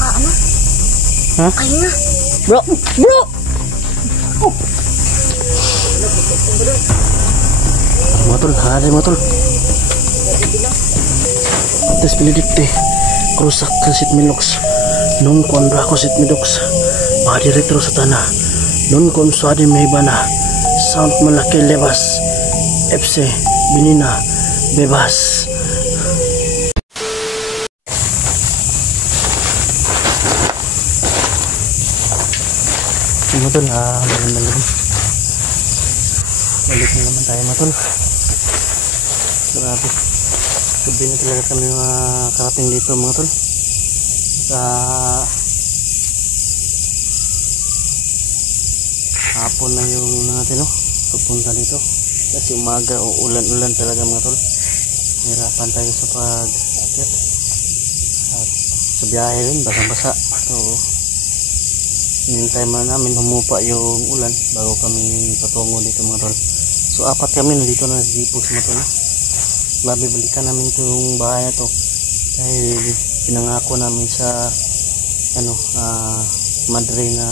ano? Ha? Ayun na. Bro! Bro! Motor, hari motor. Atas pilidikte. Krusak kasit miloks. Nun konra ko sit miloks. Padi retro sa tanah. Nun kon suadi may bana. Sound malaki lebas. FC binina bebas. Motor magandang balik na naman tayo matol. Grabe gabi na talaga kami makarating dito mga tol. Hapon na yung natin pupunta dito kasi umaga o ulan-ulan talaga mga tol. Hirapan tayo sa pag-akyat at sa biyahe rin basang-basa. So hinintay man namin humupa yung ulan bago kami patungo dito mga tol. So apat kami na dito na nagdipos mga tol. Labi balikan namin itong bahay na to dahil pinangako namin sa madre na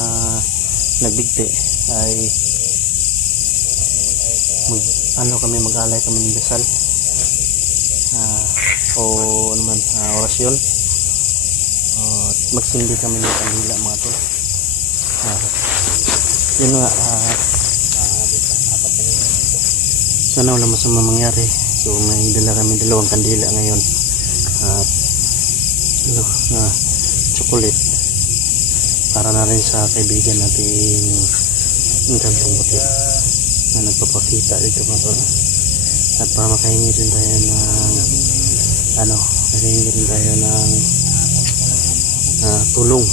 nagbigti ay kami mag-alay kami ng dasal o naman orasyon magsindi kami ng kandila mga tol. Yun nga sana wala masama mangyari. So may dala kami dalawang kandila ngayon at chocolate para na rin sa kaibigan natin yung Kantong Puti na nagpapakita dito mga tol. At para makahingi rin tayo ng tulong.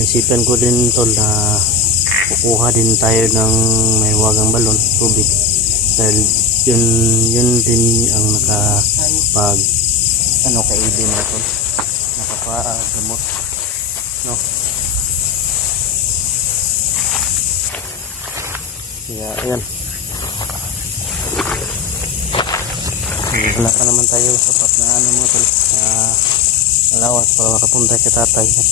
Naisipan ko din tol na kukuha din tayo ng may wagang balon tubig dahil yun din ang nakapag kaibin na tol, nakapagamot no. Kaya ayan, wala pa naman tayo sapat na mga tol allowance para makapunta kay tatay at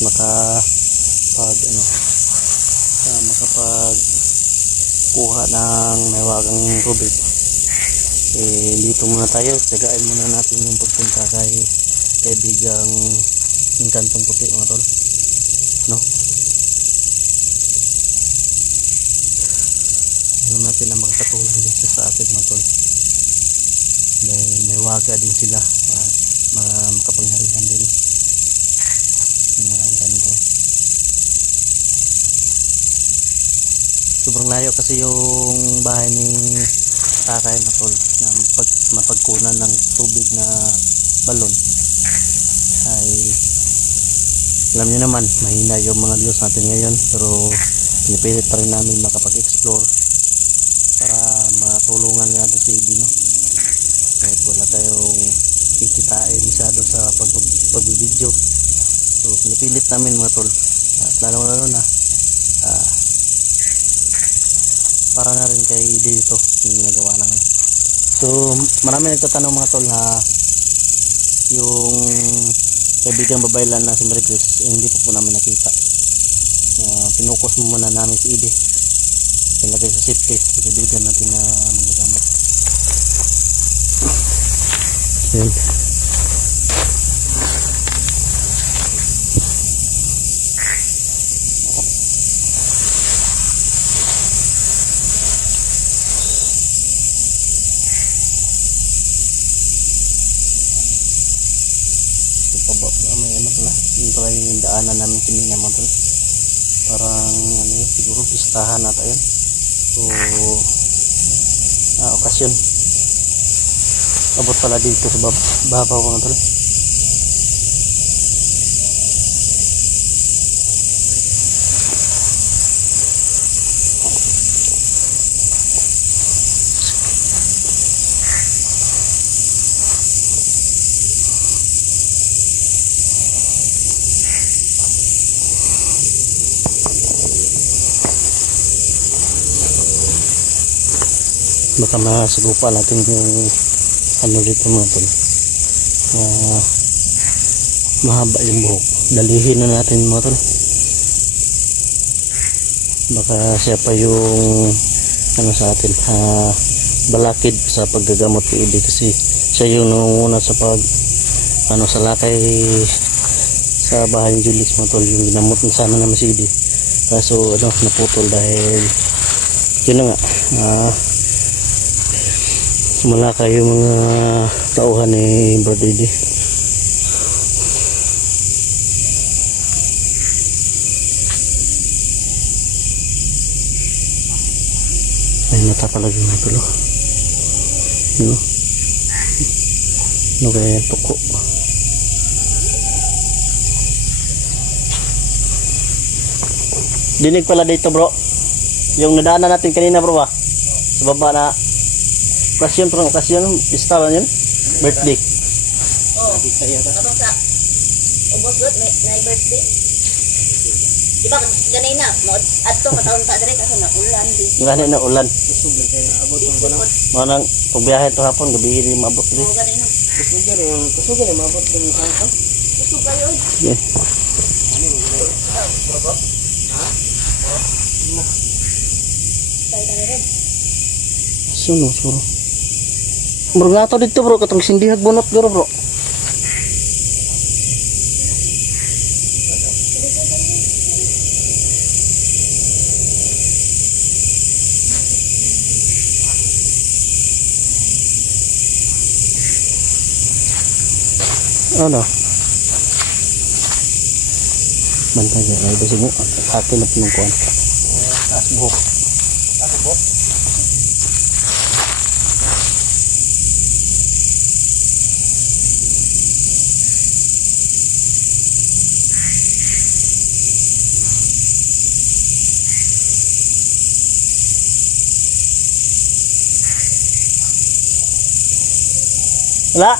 makapagkuha ng may wagang tubig. Dito muna tayo, tagain muna natin yung pagpunta kay kaibigang yung Kantong Puti mga tol no. Alam natin na makakatulong din sa atin mga tol dahil may waga din sila at makapangyarihan din yung mga ganito. Sobrang layo kasi yung bahay ni tatay na tol na mapagkunan ng tubig na balon ay alam niyo naman mahina yung mga Diyos natin ngayon, pero pinipilit pa rin namin makapag-explore para matulungan natin si Ibi no. Kahit wala tayong kikitain masyado sa pagbibideo, so pinipilit namin mga tol at lalo na para na rin kay dito yung ginagawa namin. So marami nagtatanong mga tol na yung kaibigang babae lang na si Marie Chris hindi pa po namin nakita. Pinukos muna namin si Ibi ilagay sa safety sa kaibigan natin na magagamot. Yun. May pala yung daanan namin kanina mga tol, parang siguro pistahan ata yun o okasyon. Abot pala dito sa babaw mga tol. Baka masugupa natin yung dito mga tol, mahaba yung buhok. dalihin na natin mga tol. Baka siya pa yung ano sa atin, balakid sa paggagamot kay Edi, kasi siya yung nangunguna sa pag ano sa lakay sa bahay ni Julius mga tol. Yung ginamot na sana naman si Edi, kaso ano, naputol dahil yun na nga, malakay yung mga tauhan ni Brad Edi. May mata palagi mga tulo. Ano? Ano kaya tuko? Dinig pala dito bro. Yung nadaanan natin kanina bro ba? Sa baba na okasyon, parang okasyon, pista ba yun? Birthday. Oh, kapag sa ubos doon, may birthday. Diba, ganay na, at ito, mataon ta dere kasi naulan. Ganay na ulan. Kusog lang kayo, abot ang panang. Manang, pagbiyahe ito hapon, gabi hindi maabot rin. Oo, ganay na. Kusog ganay, maabot ng sangka. Kusog kayo. Yeah. Ano yung ganay? Bro? Ha? Tayo na rin. Suno. Bro, nga ito dito bro, katong sindihag bunot bro bro. Ano? Bantay ya, ay basi mo akin na pinungkuan. Asbuk. Wala.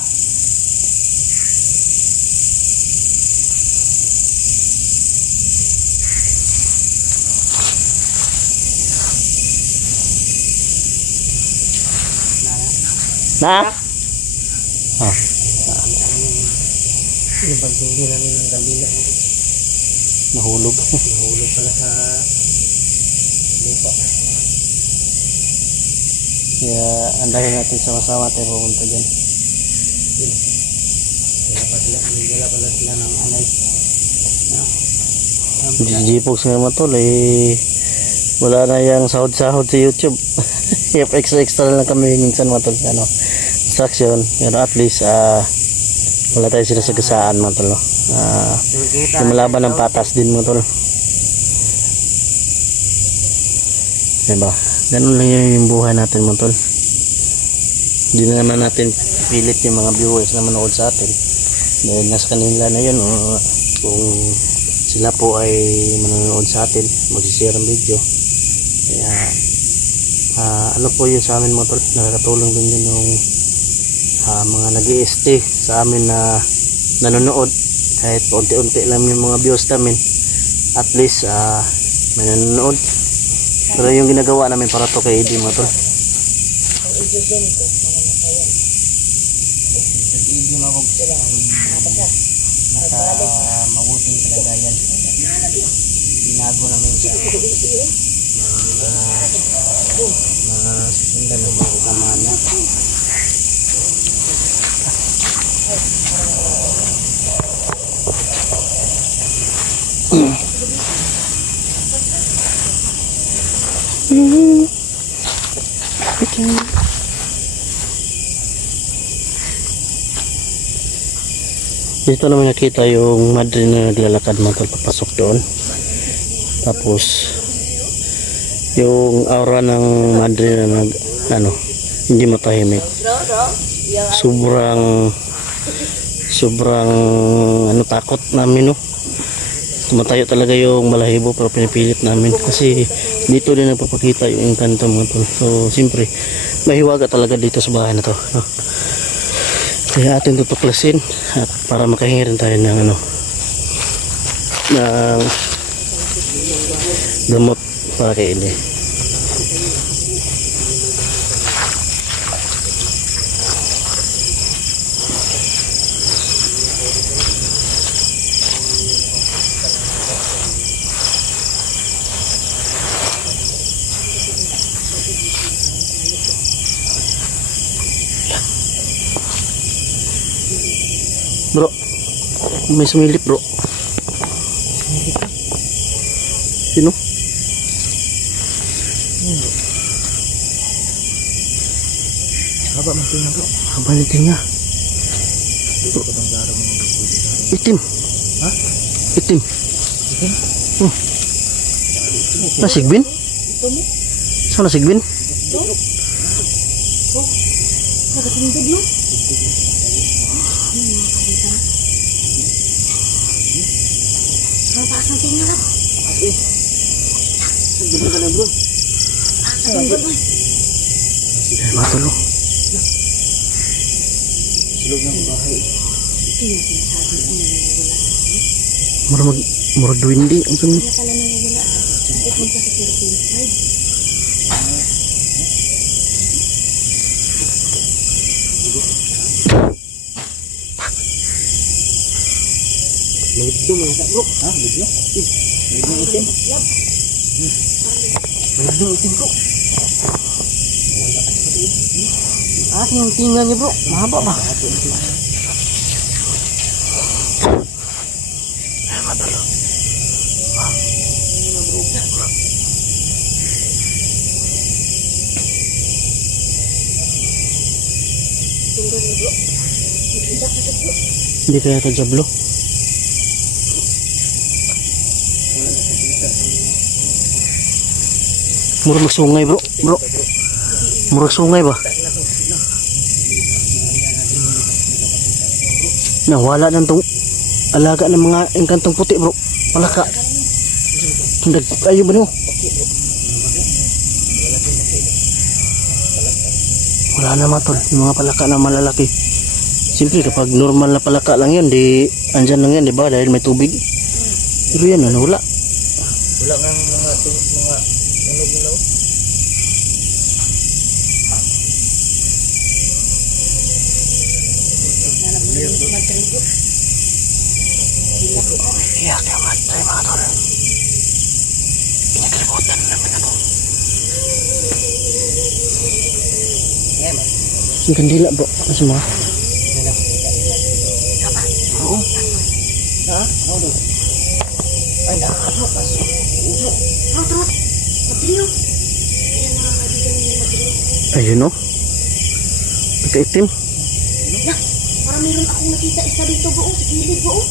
Na? Yung pagtingin namin ng kandila. Nahulog. Nahulog pala sa lupa. Kaya andahin natin sama-sama tayo pumunta dyan. Dala pala sila ng anay. Jipox nga naman tol, wala na yung sahod-sahod sa YouTube. Extra lang kami minsan mga tol, ano, instruction, pero at least wala tayo sinasagasaan mga tol, no? Lumalaban ng patas din mga tol, diba? Ganun lang yung buhay natin mga tol. Hindi na naman natin pilit yung mga viewers na manood sa atin, dahil nasa kanila na yun, kung sila po ay manonood sa atin, magsishare ang video. Kaya ano po yun sa amin mga tol, nakakatulong din yun yung mga nag-i-stay sa amin na nanonood, kahit unti-unti lang yung mga views namin, at least may nanonood. Pero yung ginagawa namin para to kay Edi mga tol. Hindi mabog sila. Nasa mabuting kalagayan. Binago namin siya. Mga susundan ng mga kasama niya. Dito naman nakita yung madre na naglalakad mga tol, papasok doon. Tapos yung aura ng madre na hindi matahimik. Sobrang takot namin, no. Tumatayo talaga yung balahibo, pero pinipilit namin kasi dito din nagpapakita yung kanto mga tol. So siyempre mahiwaga talaga dito sa bahay na to, no? Kaya atin tutuklasin at para makahingi rin tayo ng ng gamot para kay Edi. Bro. May sumilip bro. Sino? Haba man tingnan bro. Haba ng tinga. Itim. Ha? Itim. Itim? Nasigbin? Saan nasigbin? Nakatindog no? Mataas ang tingin lang. Ganda ka na bro. Matulo. Silog ng bahay. Murag duwindi. Ang tunay. Kaya pala nangungula. Pupunta sa 13.5. Magdo mga sa bro. Ha? Magdo? Magdo itim. Magdo itim bro. Akin yung tinga niya bro. Mahaba ba? Matulo. Hindi kaya tajablo. Murag magsungay bro. Bro. Murag sungay ba? Nawala na itong alaga ng mga engkantong puti bro. Palaka. Ayo ba niyo? Wala na matol. Yung mga palaka na malalaki. Siyempre kapag normal na palaka lang yan, di andyan lang yan, di ba? Dahil may tubig. Pero yan, ano, wala. Wala nga mga tunog nila. Kaya matay mga tol. Pinagalibutan naman ako. Ang kandila bro. Kasi mga. Oo. Ha? Ano daw? Ay, nakakasok. Ayun o. Pagka-itim. Parang meron akong nakita isa dito buo. Sa gilid buo.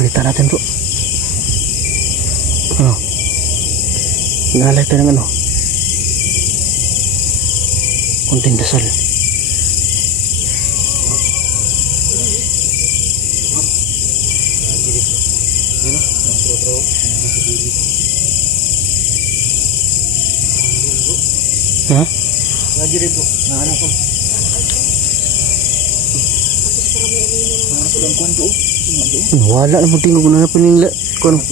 Palitan natin bro. Ano? Nalay tayo ng ano? Kunting dasal. Yun o. Ang tro-tro. Nasa gilid. Ha? Lagi rin bro. Naano ko. Naano ko lang kuhan doon. Wala na mo tingog na na paningla. Kung ano?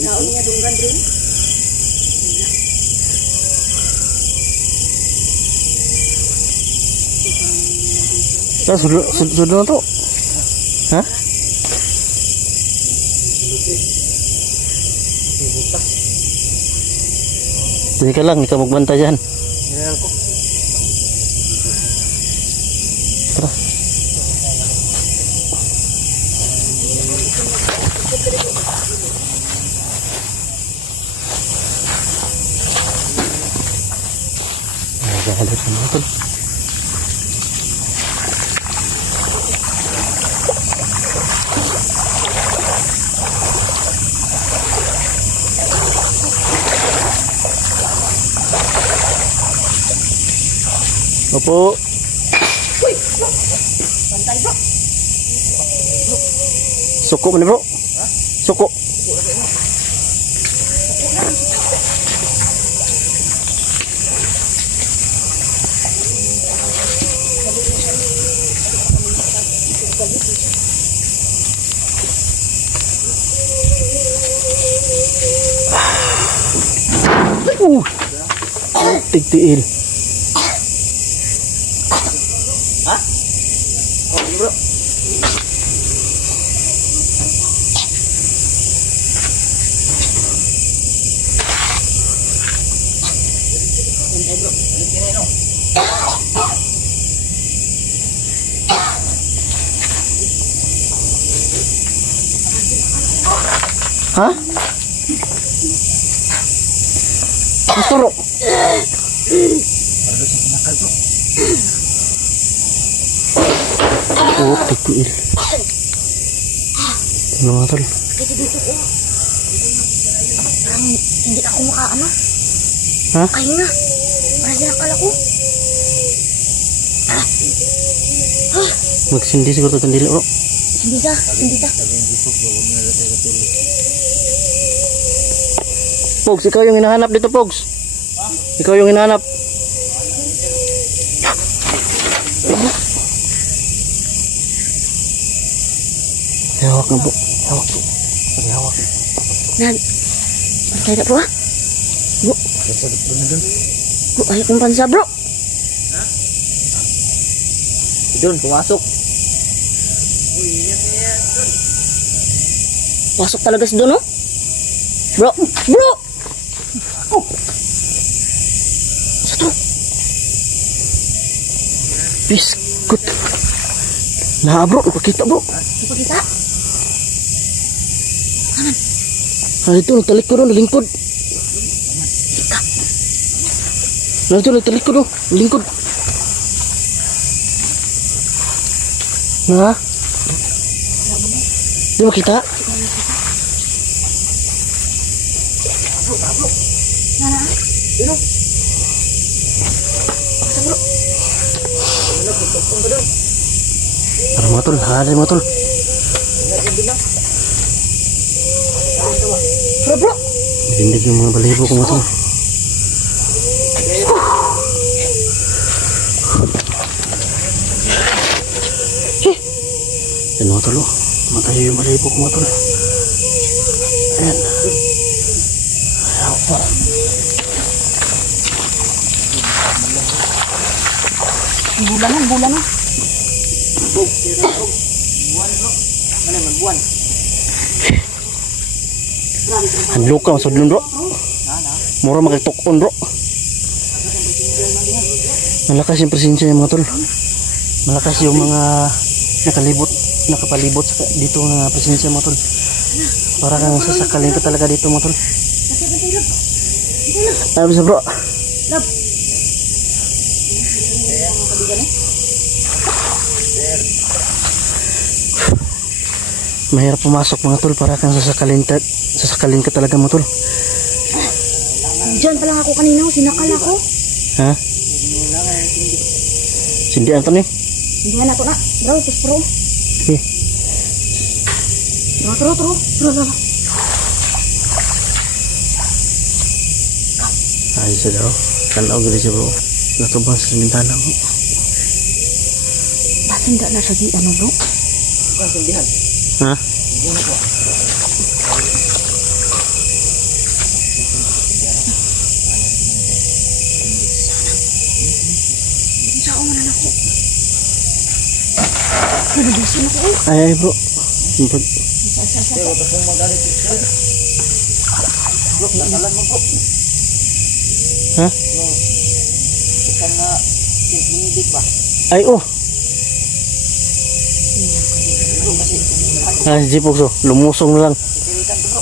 Naon niya dunggan rin. Sudah na to. Ha? Sige ka lang, ikaw magbanta dyan. Yan ako. Tara. Nagahalit na mga tol. Opo. Bantay bro. Suko man bro. Suko. Tigtiil. Oh, bro. Ha? Masuro. Oh, tikuil. Ano mga tol? Kasi dito ko. Parang hindi ako makaano. Ha? Kaya nga. Parang sinakala ko. Magsindi siguro ito kandila bro. Hindi sa. Pogs, ikaw yung hinahanap dito Pogs. Ikaw yung hinahanap. Hawak na bro. Hawak bro. Hawak. Nan. Ang kaya po ah. Bro. Bro, ayaw kong pansa bro. Doon, pumasok. Pasok talaga si Dono. Bro. Bro. Satu. Biskut. Nah bro, lupa kita bro. Lupa kita. Nah itu nagtalikod doon, lingkod. Nah itu nagtalikod doon, lingkod. Nah. Di ba kita? Ada motor, ada motor. Bro, bro. Dindig yung mga balibo ko motor. Yan motor lo. Matay yung balibo ko motor. Ayan. Ayan po. Bulan na. Ang luka masod nun bro. Mura makitukon bro. Malakas yung presensya yung mga tol. Malakas yung mga nakapalibot dito na presensya mga tol. Para kang sasakalin ka talaga dito mga tol. Ano bisa bro? Lab. Mahirap pumasok mga tol, para kang sasakalin ka talaga mga tol. Diyan pa lang ako kanina, sinakal ako. Ha? Sindihan to ni? Sindihan ako na. Bro, pus bro. Okay. Tro. Ay, isa daw. Tanaw gini siya bro. Natubang sa simintana mo. Bakit hindi na siya di ano bro? Sindihan. Ha? Saan mo na ako? Nadudusin ako eh. Ay bro. Simpod. Huwag pong magalit siya. Bro, nakalan mo bro. Ha? Isang na tinidig ba? Ay oh. Ah, si Pogso, lumusong na lang. Titirikan ko bro.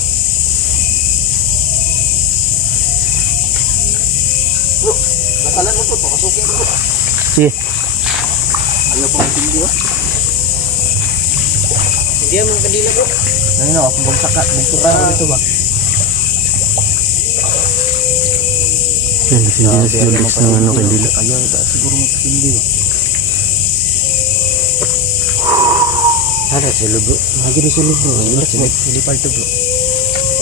Bro, nakalan mo bro. Pakasukin ko bro. Sige. Ayaw pong hindi ba? Hindi ang kadila bro. Ano na, kung bagsakan dito ba? Yan, nagsidilis ng ano kay Dila. Kaya siguro hindi ba? Ada sa lugo. Magiri sa lugo. Silipad to bro.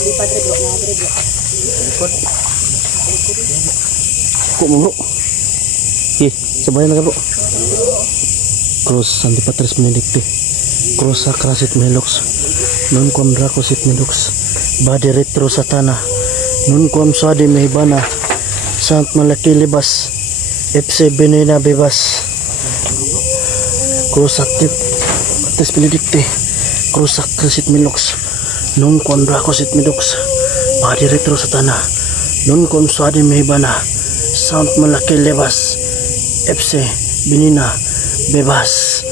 Lipad rin bro, nakabri bro. Silipad. Kok mo bro. Okay, sabayan na ka bro. Cross Santi Patris Benedicti. Cross Sacrasit Melox. Non quam Dracosit Melox. Bade retro satana. Non quam suade mehibana. Sant Malaki Libas. FC Benena Bebas. Cruzac Tes Benedicti, Cruzac Sit Milox, non kondrako Sit Midox, Badi Retro Satana, non konsuadi Mehibana, Sound Malaki Lebas, FC Binina, Bebas.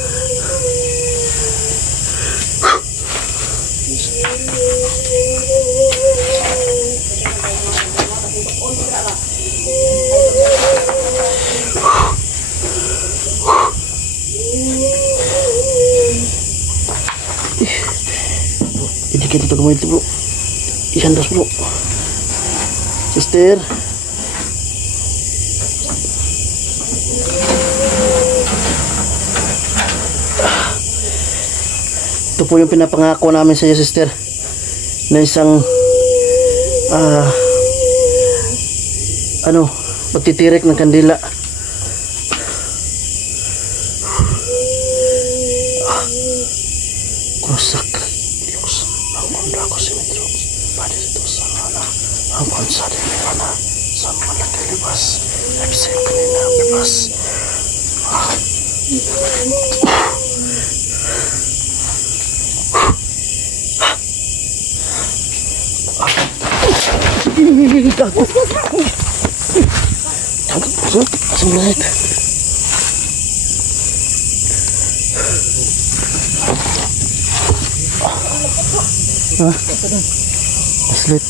Jadi kita tunggu itu bro, ikan terus bro, sister. Ito po yung pinapangako namin sa iyo, sister, na isang pagtitirik ng kandila. Cruzac Dios, ang kondrako si Metro, Badi Retro Satana, ang konsuadi Mehibana, Sound Malaki Lebas, FC Binina, Bebas. Asam naik. Aslit.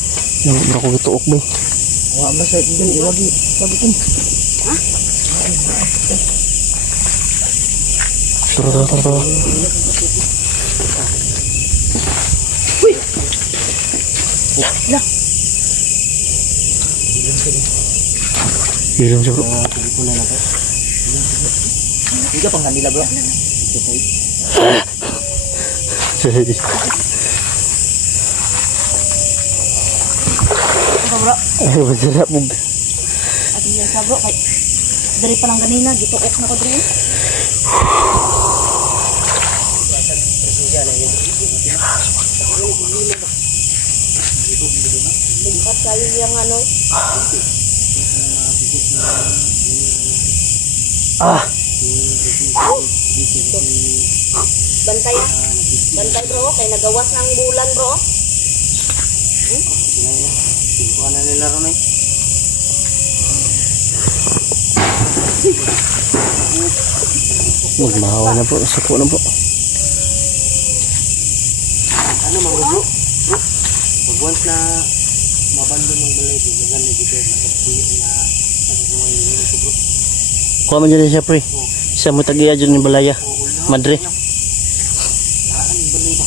Yang berako gitu okbay. Wah, mas saya lagi lagi pun. Hah? Terus. Wih. Lah. Hilang siya bro. Hindi pang kanila bro. Bro. Masarap mo. Ati niya sa bro. Dari pa lang ganina. Gituok na ko dito. Bumpat kayo yung ano. Bantay bantay bro, kay nagawas ng bulan bro. Ano nila ron eh? Mahawa na po, suko na po. Ano mga bro? Pag once na mabandon ng balay bro, nagan dito nakapuyot na nagagawa yung nito bro. Kuha man dyan siya pre. Siya mo tagiya dyan yung balaya. Madre. Saan yung balay ba?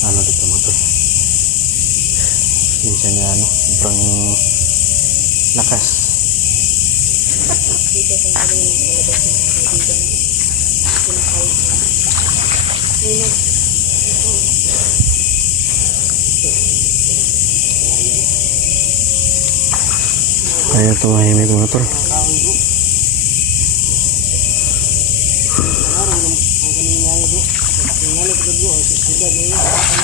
Ano dito mo to? Minsan niya sobrang lakas. Ayaw tumahimik mga tol. Ang kanina bro. Ang kanina bro.